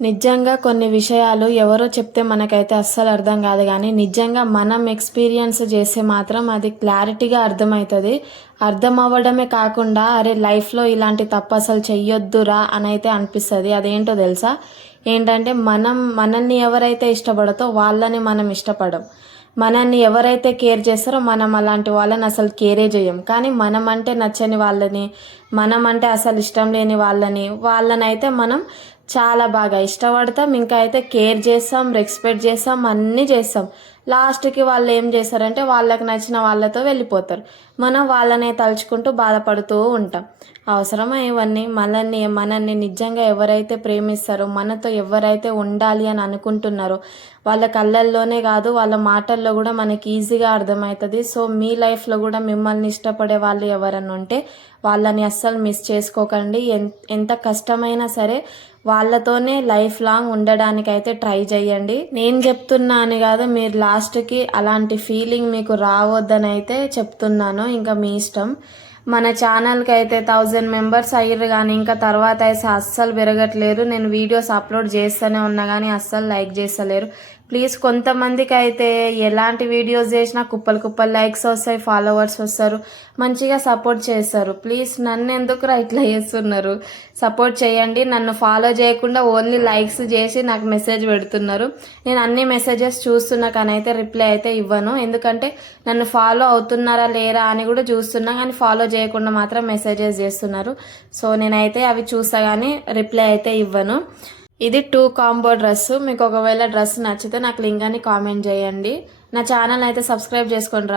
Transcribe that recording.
నిజంగా కొన్ని విషయాలు ఎవరో చెప్తే మనకైతే అస్సలు అర్థం కాదు, కానీ నిజంగా మనం ఎక్స్పీరియన్స్ చేస్తే మాత్రం అది క్లారిటీగా అర్థమవుతుంది. అర్థం అవ్వడమే కాకుండా అరే లైఫ్లో ఇలాంటి తప్పు అసలు చెయ్యొద్దురా అని అయితే అనిపిస్తుంది. అదేంటో తెలుసా? ఏంటంటే మనల్ని ఎవరైతే ఇష్టపడతో వాళ్ళని మనం ఇష్టపడం. మనల్ని ఎవరైతే కేర్ చేస్తారో మనం అలాంటి వాళ్ళని అసలు కేరే చేయం. కానీ మనం అంటే నచ్చని వాళ్ళని, మనం అంటే అసలు ఇష్టం లేని వాళ్ళనైతే మనం చాలా బాగా ఇష్టపడతాం. ఇంకా అయితే కేర్ చేస్తాం, రెస్పెక్ట్ చేస్తాం, అన్నీ చేస్తాం. లాస్ట్కి వాళ్ళు ఏం చేస్తారంటే వాళ్ళకి నచ్చిన వాళ్ళతో వెళ్ళిపోతారు. మనం వాళ్ళనే తలుచుకుంటూ బాధపడుతూ ఉంటాం. అవసరమా ఇవన్నీ? మనల్ని నిజంగా ఎవరైతే ప్రేమిస్తారో, మనతో ఎవరైతే ఉండాలి అని అనుకుంటున్నారో వాళ్ళ కళ్ళల్లోనే కాదు వాళ్ళ మాటల్లో కూడా మనకి ఈజీగా అర్థమవుతుంది. సో మీ లైఫ్లో కూడా మిమ్మల్ని ఇష్టపడే వాళ్ళు ఎవరన్నా ఉంటే వాళ్ళని అస్సలు మిస్ చేసుకోకండి. ఎంత కష్టమైనా సరే వాళ్ళతోనే లైఫ్ లాంగ్ ఉండడానికి అయితే ట్రై చేయండి. నేను చెప్తున్నా అని కాదు, మీరు లాస్ట్కి అలాంటి ఫీలింగ్ మీకు రావద్దని అయితే చెప్తున్నాను. ఇంకా మీ ఇష్టం. మన ఛానల్కి అయితే 1000 మెంబర్స్ అయ్యారు, కానీ ఇంకా తర్వాత అయితే అస్సలు పెరగట్లేరు. నేను వీడియోస్ అప్లోడ్ చేస్తూనే ఉన్నా కానీ అస్సలు లైక్ చేస్తలేరు. ప్లీజ్, కొంతమందికి అయితే ఎలాంటి వీడియోస్ చేసినా కుప్పలు లైక్స్ వస్తాయి, ఫాలోవర్స్ వస్తారు, మంచిగా సపోర్ట్ చేస్తారు. ప్లీజ్ నన్ను ఎందుకు ఇట్లా చేస్తున్నారు? సపోర్ట్ చేయండి. నన్ను ఫాలో చేయకుండా ఓన్లీ లైక్స్ చేసి నాకు మెసేజ్ పెడుతున్నారు. నేను అన్ని మెసేజెస్ చూస్తున్నా కానీ అయితే రిప్లై అయితే ఇవ్వను. ఎందుకంటే నన్ను ఫాలో అవుతున్నారా లేరా అని కూడా చూస్తున్నా, కానీ ఫాలో చేయకుండా మాత్రం మెసేజెస్ చేస్తున్నారు. సో నేనైతే అవి చూస్తా కానీ రిప్లై అయితే ఇవ్వను. ఇది 2 కాంబో డ్రెస్. మీకు ఒకవేళ డ్రెస్ నచ్చితే నాకు లింక్ అని కామెంట్ చేయండి. నా ఛానల్ అయితే సబ్స్క్రైబ్ చేసుకోండి.